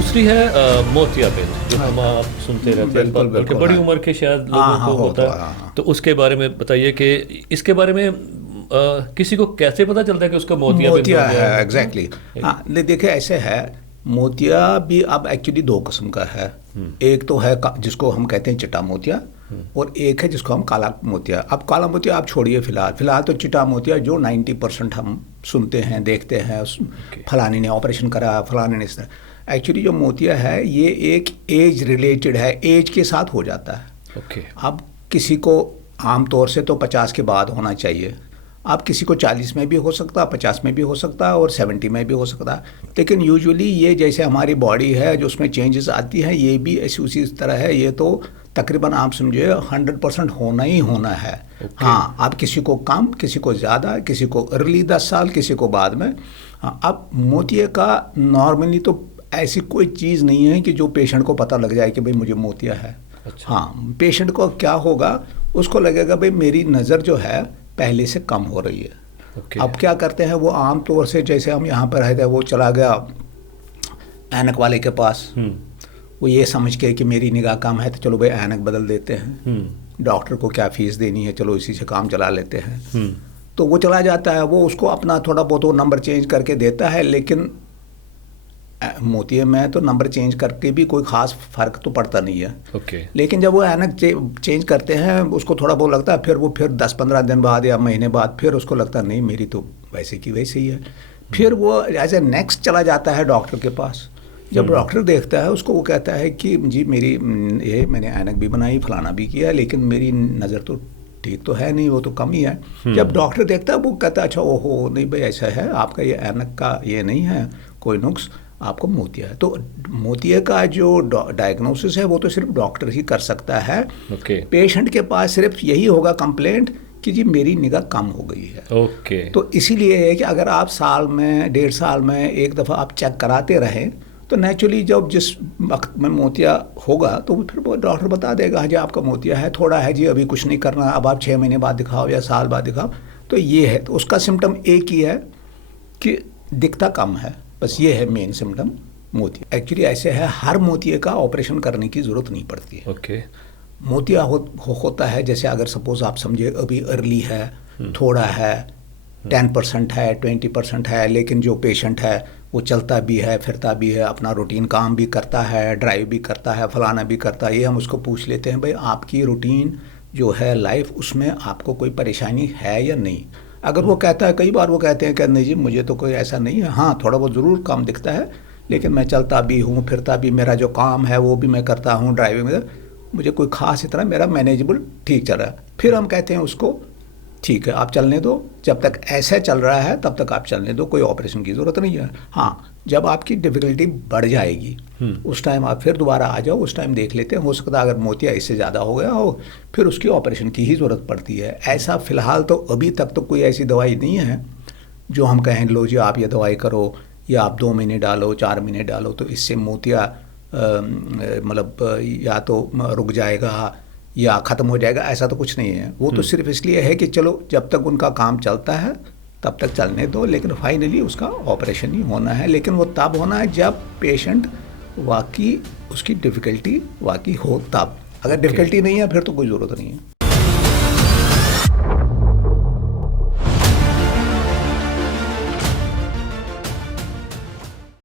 दूसरी है मोतियाबिंद, जो हम आप सुनते रहते हैं, बिल्कुल, बल्कि बिल्कुल, बड़ी हाँ। उम्र के शायद हाँ, लोगों हाँ, को हो होता तो, है। हाँ, हाँ। तो उसके बारे में बताइए कि इसके बारे में किसी को कैसे पता चलता है कि उसका मोतियाबिंद हो मोतिया गया है, है? एग्जैक्टली। हाँ, नहीं देखिए ऐसे है, मोतिया भी अब एक्चुअली दो किस्म का है। एक तो है जिसको हम कहते हैं चिट्टा मोतिया, और एक है जिसको हम काला मोतिया। अब काला मोतिया आप छोड़िए, फिलहाल फिलहाल तो चिट्टा मोतिया जो 90% हम सुनते हैं, देखते हैं, फलाने ने ऑपरेशन करा, फलाने ने इस तरह। एक्चुअली जो मोतिया है ये एक एज रिलेटेड है, एज के साथ हो जाता है। ओके। अब किसी को आमतौर से तो 50 के बाद होना चाहिए, अब किसी को 40 में भी हो सकता है, 50 में भी हो सकता है, और 70 में भी हो सकता है। लेकिन यूजुअली ये जैसे हमारी बॉडी है जो उसमें चेंजेस आती हैं, ये भी ऐसी उसी तरह है। ये तो तकरीबन आप समझिए 100% होना ही होना है। हाँ, अब किसी को कम, किसी को ज़्यादा, किसी को अर्ली 10 साल, किसी को बाद में। हाँ, अब मोतिया का नॉर्मली तो ऐसी कोई चीज़ नहीं है कि जो पेशेंट को पता लग जाए कि भाई मुझे मोतिया है। अच्छा। हाँ, पेशेंट को क्या होगा, उसको लगेगा भाई मेरी नज़र जो है पहले से कम हो रही है। ओके। अब क्या करते हैं वो, आम तौर से जैसे हम यहाँ पर रहते हैं, वो चला गया ऐनक वाले के पास, वो ये समझ के कि मेरी निगाह कम है तो चलो भाई ऐनक बदल देते हैं, डॉक्टर को क्या फीस देनी है, चलो इसी से काम चला लेते हैं। तो वो चला जाता है, वो उसको अपना थोड़ा बहुत वो नंबर चेंज करके देता है। लेकिन मोतिये में तो नंबर चेंज करके भी कोई ख़ास फ़र्क तो पड़ता नहीं है। ओके। लेकिन जब वो ऐनक चेंज करते हैं, उसको थोड़ा बहुत लगता है, फिर 10-15 दिन बाद या महीने बाद फिर उसको लगता है नहीं मेरी तो वैसे की वैसे ही है। फिर वो एज ए नेक्स्ट चला जाता है डॉक्टर के पास। जब डॉक्टर देखता है उसको, वो कहता है कि जी मेरी ये मैंने ऐनक भी बनाई, फलाना भी किया, लेकिन मेरी नज़र तो ठीक तो है नहीं, वो तो कम ही है। जब डॉक्टर देखता है वो कहता है अच्छा ओहो नहीं भाई ऐसा है, आपका ये ऐनक का ये नहीं है कोई नुक्स, आपको मोतिया है। तो मोतिया का जो डायग्नोसिस है वो तो सिर्फ डॉक्टर ही कर सकता है। ओके। पेशेंट के पास सिर्फ यही होगा कंप्लेंट कि जी मेरी निगाह कम हो गई है। ओके। तो इसीलिए है कि अगर आप साल में 1.5 साल में एक दफ़ा आप चेक कराते रहें, तो नेचुरली जब जिस वक्त में मोतिया होगा तो फिर वो डॉक्टर बता देगा जी आपका मोतिया है, थोड़ा है जी, अभी कुछ नहीं करना, अब आप 6 महीने बाद दिखाओ या साल बाद दिखाओ। तो ये है, तो उसका सिम्टम एक ही है कि दिखता कम है, बस ये है मेन सिम्टम मोतिया। एक्चुअली ऐसे है, हर मोतिये का ऑपरेशन करने की ज़रूरत नहीं पड़ती है। ओके। मोतिया होता है जैसे अगर सपोज़ आप समझे अभी अर्ली है, थोड़ा है, 10% है, 20% है, लेकिन जो पेशेंट है वो चलता भी है, फिरता भी है, अपना रूटीन काम भी करता है, ड्राइव भी करता है, फलाना भी करता है। ये हम उसको पूछ लेते हैं भाई आपकी रूटीन जो है लाइफ, उसमें आपको कोई परेशानी है या नहीं। अगर वो कहता है, कई बार वो कहते हैं कि नहीं जी मुझे तो कोई ऐसा नहीं है, हाँ थोड़ा बहुत ज़रूर कम दिखता है, लेकिन मैं चलता भी हूँ, फिरता भी, मेरा जो काम है वो भी मैं करता हूँ, ड्राइविंग में मुझे कोई ख़ास इतना मेरा मैनेजेबल ठीक चल रहा है। फिर हम कहते हैं उसको ठीक है आप चलने दो, जब तक ऐसा चल रहा है तब तक आप चलने दो, कोई ऑपरेशन की ज़रूरत नहीं है। हाँ, जब आपकी डिफ़िकल्टी बढ़ जाएगी उस टाइम आप फिर दोबारा आ जाओ, उस टाइम देख लेते हैं, हो सकता है अगर मोतिया इससे ज़्यादा हो गया हो फिर उसकी ऑपरेशन की ही ज़रूरत पड़ती है। ऐसा फ़िलहाल तो अभी तक तो कोई ऐसी दवाई नहीं है जो हम कहें लो जी आप ये दवाई करो या आप 2 महीने डालो, 4 महीने डालो तो इससे मोतिया मतलब या तो रुक जाएगा या ख़त्म हो जाएगा, ऐसा तो कुछ नहीं है। वो तो सिर्फ इसलिए है कि चलो जब तक उनका काम चलता है तब तक चलने दो, लेकिन फाइनली उसका ऑपरेशन ही होना है। लेकिन वो तब होना है जब पेशेंट वाकई उसकी डिफ़िकल्टी वाकई हो तब। अगर डिफ़िकल्टी नहीं है फिर तो कोई ज़रूरत नहीं है।